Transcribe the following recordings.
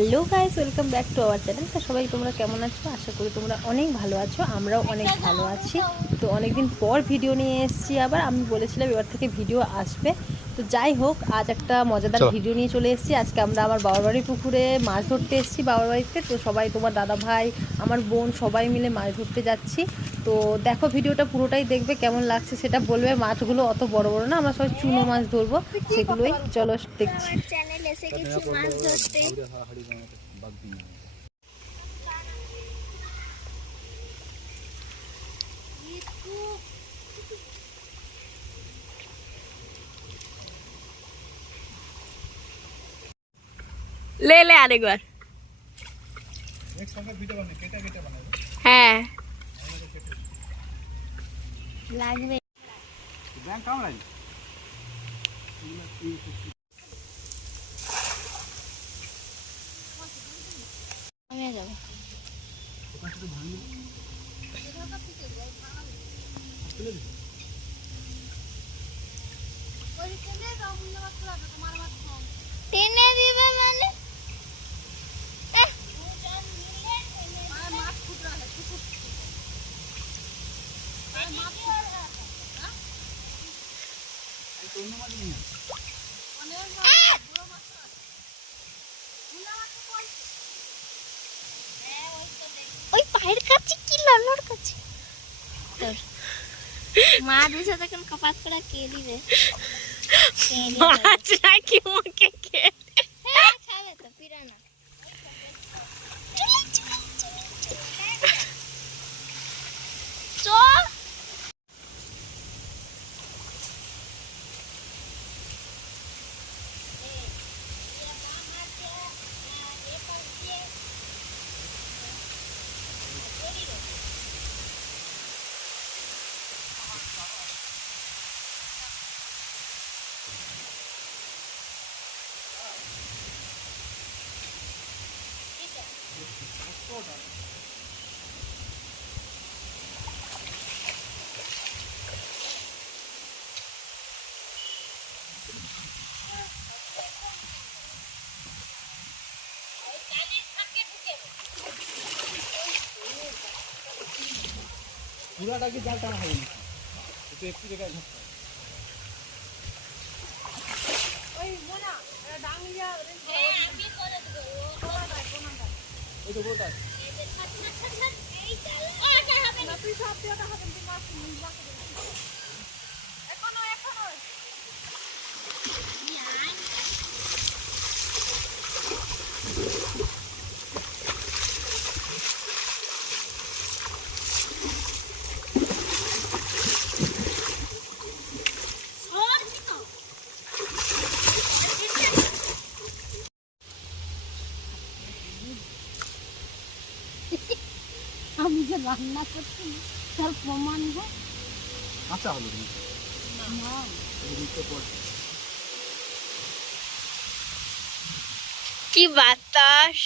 Hello guys, welcome back to our channel. তো সবাই তোমরা কেমন আছো? আশা করি তোমরা অনেক ভালো আছো, আমরাও অনেক ভালো আছি। তো অনেকদিন পর ভিডিও নিয়ে এসেছি আবার। আমি বলেছিলাম এবার থেকে ভিডিও আসবে। তো যাই হোক, আজ একটা মজাদার ভিডিও নিয়ে চলে এসেছি। আজকে আমরা আমার বাবার বাড়ির পুকুরে মাছ ধরতে এসেছি বাবার বাড়িতে। তো সবাই, তোমার দাদা ভাই, আমার বোন, সবাই মিলে মাছ ধরতে যাচ্ছি। তো দেখো, ভিডিওটা পুরোটাই দেখবে, কেমন লাগছে সেটা বলবে। মাছগুলো অত বড় বড় না, আমরা সবাই চুনো মাছ ধরবো, সেগুলোই চলো দেখছি। চ্যানেল এসে গেছি মাছ ধরতে। ले ले आरेकবার হ্যাঁ লাগবে আমি যাবো। টেনে দিবে মানে ওই পায়ের কাছে কি লানোর কাছে তোর মা দিছে তখন কপাত করে কে দিবে মাছ নাকি মুখে কে খাবে তো পিরানা চল পুরাটা কি জাল টানা হবে না, একটু একটু জায়গায় ধরতে হবে। ওই মোনা ডাঙ্গিয়া আমি করে দেব ওই তো গোটা আছে। এই চাল ওটা হবে না তুই সব দিওটা হবে তুই মাছ নিবা এখনো আমি যে রান্না করছি তার প্রমাণ হয় আচ্ছা হলো কিন্তু কি বাতাস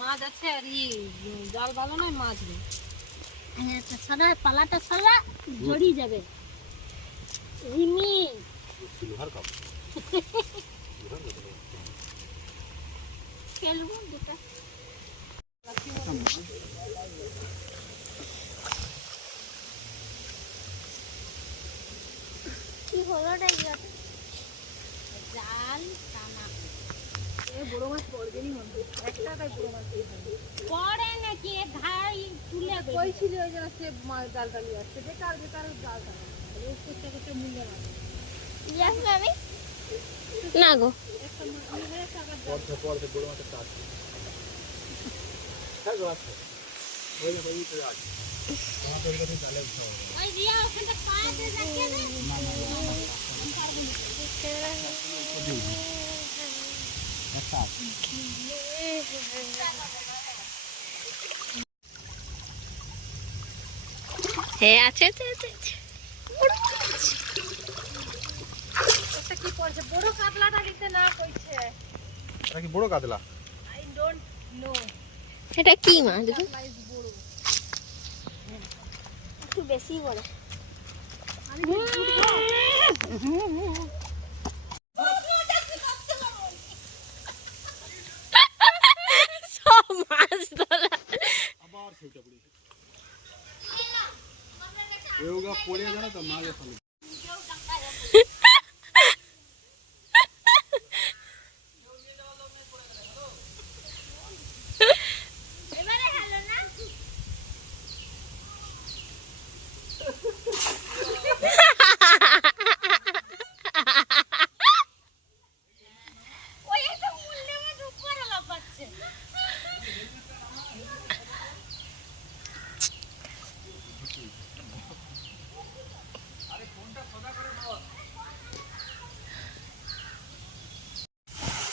মাছ আছে আর জাল ভালো নয়, মাছ নেই। সারা পালাটা সারা জড়িয়ে যাবে রিমি খেলবো দুটা কি হলো না জাল টানা বড় মাছ পড়বেনি মনে একটা বড় মাছ পড়ে নাকি ধাই তুলে ওই ছিল, ওই জন্য সে জাল টালি আসছে। বেকার বেকার জাল টানা করতে করতে মূল্য না। আমি না গো পড়তে বড় মাছের কাজ থাকো আছে ওই ওই তো আছে তোমার তৈরি করে জালে উঠতে হবে। ওই রিয়া ওখানটা পায়ে দিয়ে রাখিয়ে দে আমি পারবো না একটা হ্যাঁ আছে একটা কি পড়ছে, বড় কাতলাটা নিতে না কইছে। এটা কি বড় কাতলা? আই ডোন্ট এটা কি মাছ গো? একটু বেশি বড়। সব মাছ ধরা। আবার সেটা পড়েছে এওগা পড়ে জানো তো মাগে ফেলে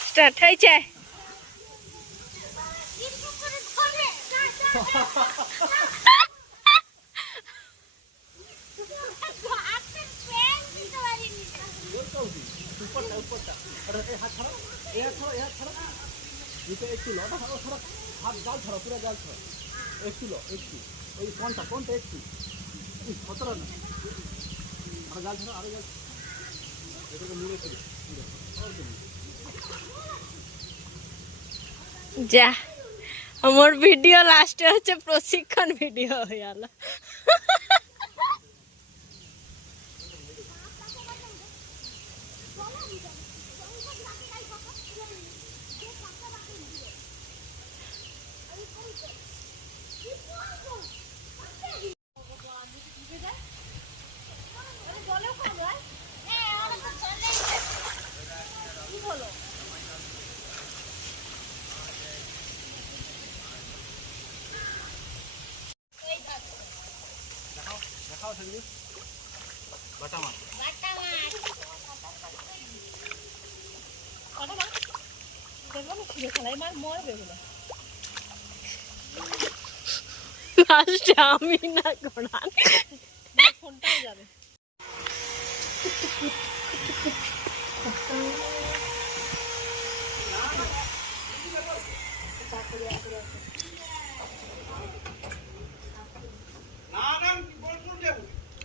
স্টার্ট হয়েছে। নিচে একটু লটা ছাড়া ছাড়া হাত জাল ছাড়া পুরো জাল ছাড়া একটু ওই কোনটা একটু খতরা না আরো জাল ছাড়া আরো জাল এটাকে মুড়ে ফেলে যা আমার ভিডিও লাস্টে হচ্ছে প্রশিক্ষণ ভিডিও হয়ে গেল। দেখাও সেদিকে বাটা মাছ লাস্টে আমি না ঘোড়ান ফোনটাও যাবে।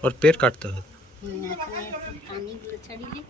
और पेड़ काटते हैं কানিগুলো ছাড়িলে